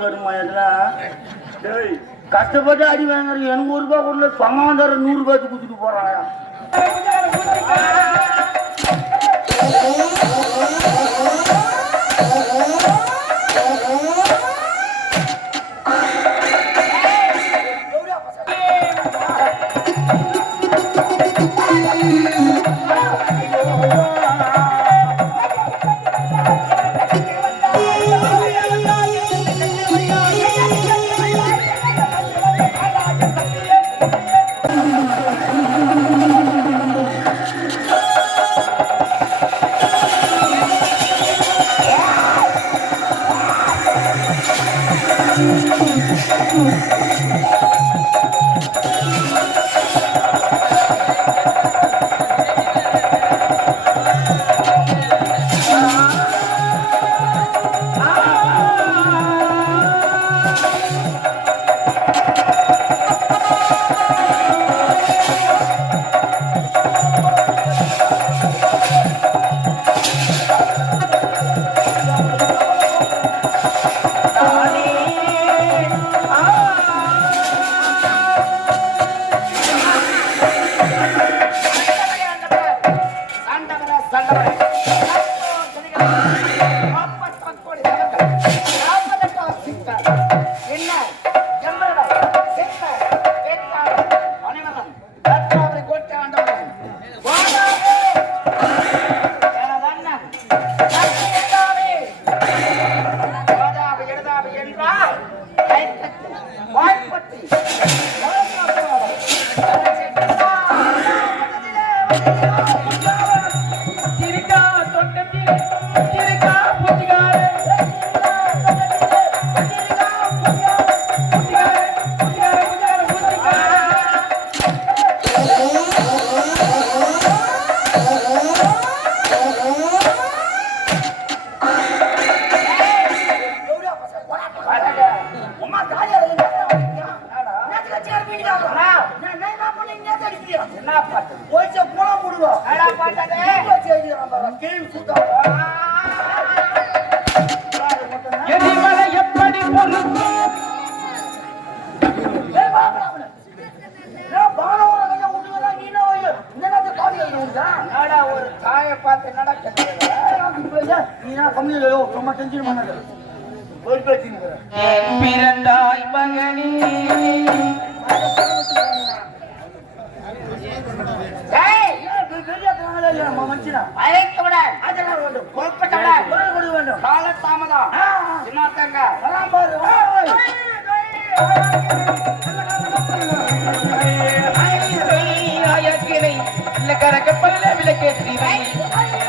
மாத்து கட்டுமா இதெல்லாம். டேய் கஷ்டப்பட்டு அடி வாங்குறது எண்பது ரூபாய் கொண்டு சமாந்தார நூறு ரூபாய்க்கு குத்துட்டு போறாங்க சிரிக்கா பிறந்தாய் மகனே காலதாமதம் சின்னாத்தங்க ஆயக்கிளை இல்லக்கர கப்பலில் விளக்கேற்றி வை இந்த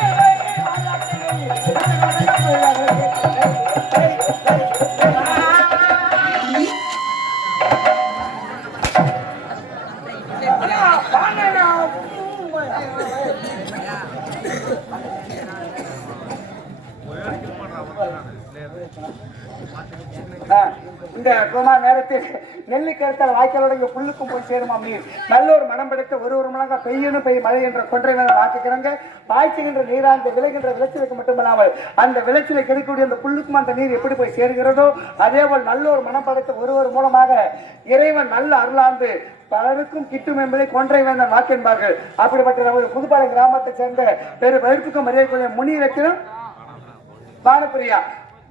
குமா நேரத்தில் நெல்லு கருத்தால் வாய்க்காலோட புல்லுக்கும் போய் சேருமா நீர் நல்ல ஒரு மனம் படைத்த ஒரு ஒரு மணங்க பெய்யணும் பெய் மழை என்ற கொன்றை வேலை வாக்குகிறாங்க பாய்ச்சுகின்ற நீராந்த விளைகின்ற விளைச்சலுக்கு மட்டுமல்லாமல் அந்த விளைச்சலை கிடைக்கக்கூடிய அந்த புல்லுக்கும் அந்த நீர் எப்படி போய் சேர்கிறதோ அதே போல் நல்ல ஒரு மனம் படைத்த ஒருவர் மூலமாக இறைவன் நல்ல அருளாந்து பலருக்கும் கிட்டும் என்பதை கொன்றை வேந்தன் வாக்கு என்பார்கள் அப்படிப்பட்ட நமது புதுப்பாளையம் கிராமத்தை சேர்ந்த பெரு வயிற்றுக்கும் மரியாதைக்குரிய முனிரத்தினம் பானப்பிரியா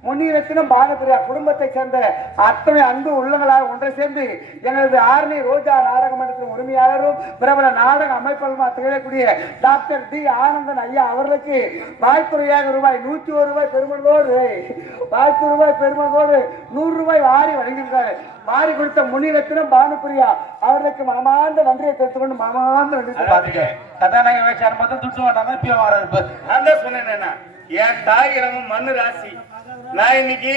முன்னிரத்தினம் பானப்பிரியா குடும்பத்தை சேர்ந்த அத்தனை அன்பு உள்ளங்களாக ஒன்றை சேர்ந்து எனது ஆரணி ரோஜா நாடக மன்றத்தின் உரிமையாளரும் பிரபல நாடக அமைப்பாளருமா திகழக்கூடிய டாக்டர் டி ஆனந்தன் ஐயா அவர்களுக்கு வாய்ப்புரையாக ரூபாய் நூற்றி ஒரு ரூபாய் பெருமளவோடு வாய்ப்பு ரூபாய் பெருமளவோடு நூறு ரூபாய் வாரி வழங்கியிருக்காரு வாரி கொடுத்த முன்னிரத்தினம் பானுப்பிரியா அவர்களுக்கு மனமார்ந்த நன்றியை தெரிவித்துக் கொண்டு மனமார்ந்த நன்றி பாத்துக்க கதாநாயக வேஷம் மட்டும் துட்டு வேண்டாம் தான் சொன்னேன் என் தாய் இளமும் மண்ணு ராசி. நான் இன்னைக்கு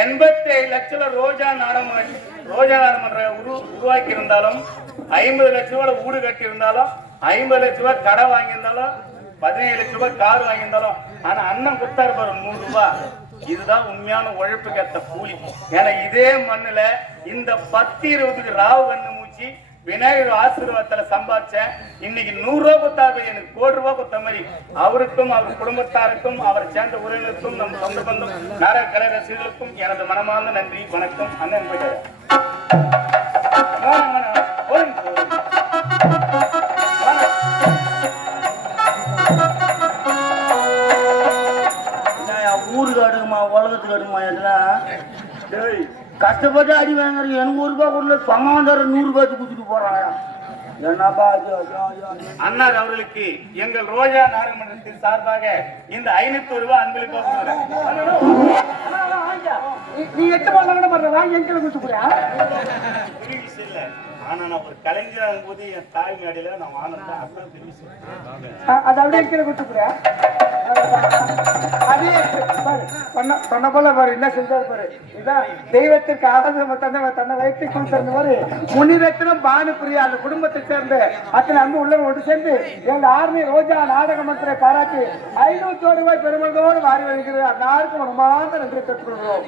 எண்பத்தி ஏழு லட்சம் ரோஜா நாடம் ரோஜா நாடகம் உரு உருவாக்கி இருந்தாலும் ஐம்பது லட்ச ரூபாய் வீடு கட்டி இருந்தாலும் ஐம்பது லட்ச ரூபாய் கடை வாங்கியிருந்தாலும் பதினேழு லட்ச ரூபாய் கார் வாங்கியிருந்தாலும் ஆனா அண்ணன் கொடுத்தாரு பாரு நூறு ரூபாய். இதுதான் உண்மையான உழைப்புக்கு ஏத்த கூலி. ஏன்னா இதே மண்ணுல இந்த பத்து இருபதுக்கு ராவு கண்ணு மூச்சு விநாயகர் ஆசீர்வாதத்துல சம்பாதிச்சேன். இன்னைக்கு நூறு ரூபாய் கொடுத்தாரு எனக்கு கோடி ரூபாய் கொடுத்த மாதிரி அவருக்கும் அவர் குடும்பத்தாருக்கும் அவர் சேர்ந்த உறவினருக்கும் நம் சொந்த பந்தம் நாடக கலை ரசிகர்களுக்கும் எனது மனமார்ந்த நன்றி வணக்கம் அண்ணன். ஊருக்கு அடுக்குமா உலகத்துக்கு அடுக்குமா டேய், கஷ்டப்பட்டு அடி வாங்குறது எனக்கு ஒரு ரூபாய் கொடுல சொந்தம் தர நூறு ரூபாய்க்கு கொடுத்துட்டு போறாங்க. என்னப்பா. அன்னார் அவர்களுக்கு எங்கள் ரோஜா நாடகமன்றத்தின் சார்பாக இந்த ஐநூத்தி ரூபாய் அன்பளிப்பாக கொடுக்கிறேன். நீ- நீ எட்டு பண்ண கூட பண்ற வாங்கி கொடுத்து போறியா? விஷயம் இல்ல. ஆனா நான் ஒரு கலைஞர் போது என் தாய் மேடையில நான் வாழ்ந்தேன். அதான் பெரிய அது அப்படியே கீழே கொடுத்து போறியா அதே பாரு சொன்ன சொன்ன போல பாரு என்ன செஞ்சாரு பாரு. இதான் தெய்வத்திற்கு ஆதரவு தந்த தன்னை வைத்து கொடுத்திருந்த மாதிரி முனிரத்னம் பானுப்பிரியா அந்த குடும்பத்தை சேர்ந்து அத்தனை அன்பு உள்ளவர் ஒன்று சேர்ந்து எங்க ஆர்மி ரோஜா நாடக மன்றத்தை பாராட்டி ஐநூத்தி ரூபாய் பெருமளவோடு வாரி வருகிறது எல்லாருக்கும் மனமார்ந்த நன்றி பெற்றுக்கொள்கிறோம்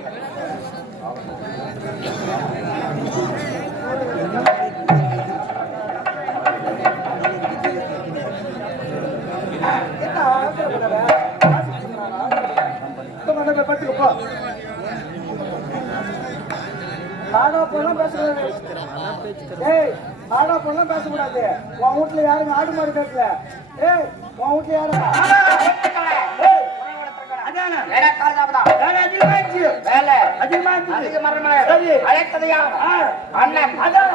கொண்டு போய் படுத்துக்க, போ. நாடா போலாம் பேசக்கூடாது. ஏய் நாடா போலாம் பேசக்கூடாது. உன் வீட்டுல யாருங்க? ஆடு மாடு பேசல. ஏய் உன் வீட்டுல. சரி. அழைத்ததையா? அண்ணன். அதான்.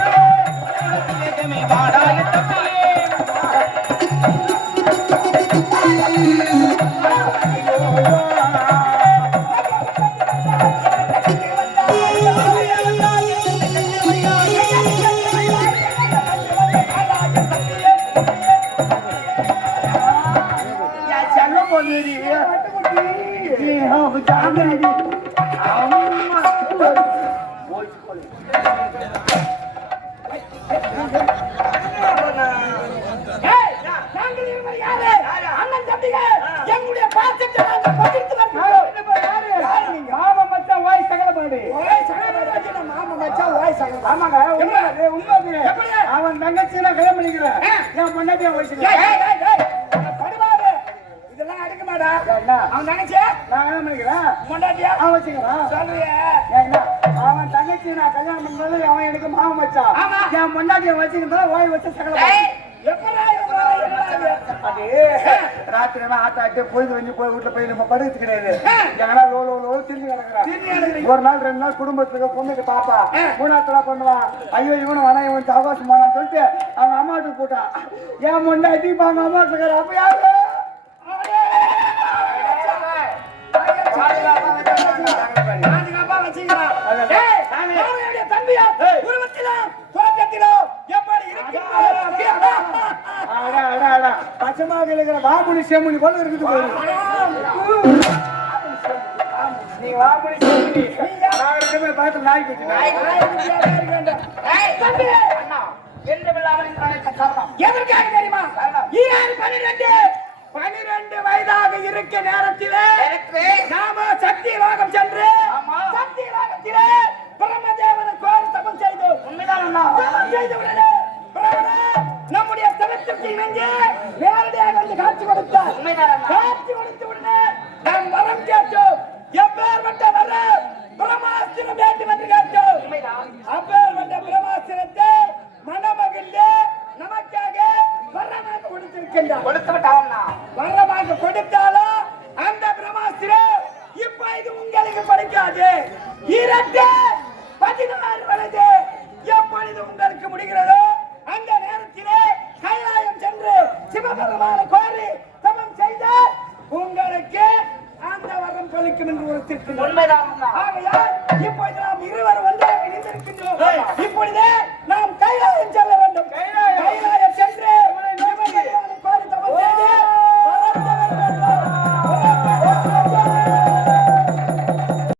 என் பொண்டாட்டியா வயசுல இதெல்லாம் அடிக்க என்ன அவன் நினைச்சே நான் கல்யாணம் பண்ணிக்கிறேன்? முன்னாடியா அவன் வச்சுக்கிறான் சொல்றியே. அவன் தங்கச்சி நான் கல்யாணம் பண்ணும்போது அவன் எனக்கு மாமன் மச்சான் ஆமா. என் முன்னாடி வச்சுக்கிறதா ஓய் வச்சு சகல எப்படா ராத்திரி எல்லாம் ஆட்ட ஆட்டு பொழுது வந்து போய் வீட்டுல போய் நம்ம படுக்கிறது கிடையாது எங்கன்னா லோ லோ லோ திரும்பி கிடக்குறான் ஒரு நாள் ரெண்டு நாள் குடும்பத்துக்கு பொண்ணுக்கு பாப்பா. மூணாத்துல பண்ணுவான் ஐயோ இவனு வேணா இவன் அவகாசம் போனான்னு சொல்லிட்டு அவங்க அம்மா வீட்டுக்கு போட்டான் என் முன்னாடி இப்ப அவங்க அம்மா வீட்டுல அப்ப யாரு தம்பியா, உருவத்திலும், தோற்றத்திலும் எப்படி இருக்கிறான்? பச்சைமாக இருக்கிற வாமுனி சேமுனி போல இருக்குது நீ வாமுனி சேமுனி நான் பார்த்து என்றுமில்லாமல் காரணம். எதற்காக தெரியுமா? ஈராறு பனிரெண்டு. வயதாக இருக்க நேரத்திலே நாம சக்தி லோகம் சென்று சக்தி லோகத்திலே பிரம்மதேவனை கோரி தபம் செய்து தபம் செய்து உடனே நம்முடைய தவத்திற்கு இணங்கி நேரடியாக வந்து காட்சி கொடுத்தார். வேண்டும் கொடுத்து விட்டாலா வர்ற அந்த பிரமாஸ்திரம் இப்ப இது உங்களுக்கு படிக்காது இரண்டு பதினாறு வயது எப்பொழுது உங்களுக்கு முடிகிறதோ அந்த நேரத்திலே கைலாயம் சென்று சிவபெருமான கோரி தமம் செய்தால் உங்களுக்கு அந்த வரம் கொலிக்கும் என்று உரைத்திருக்கிறது உண்மைதான் ஆகையால் இப்போது நாம் இருவர்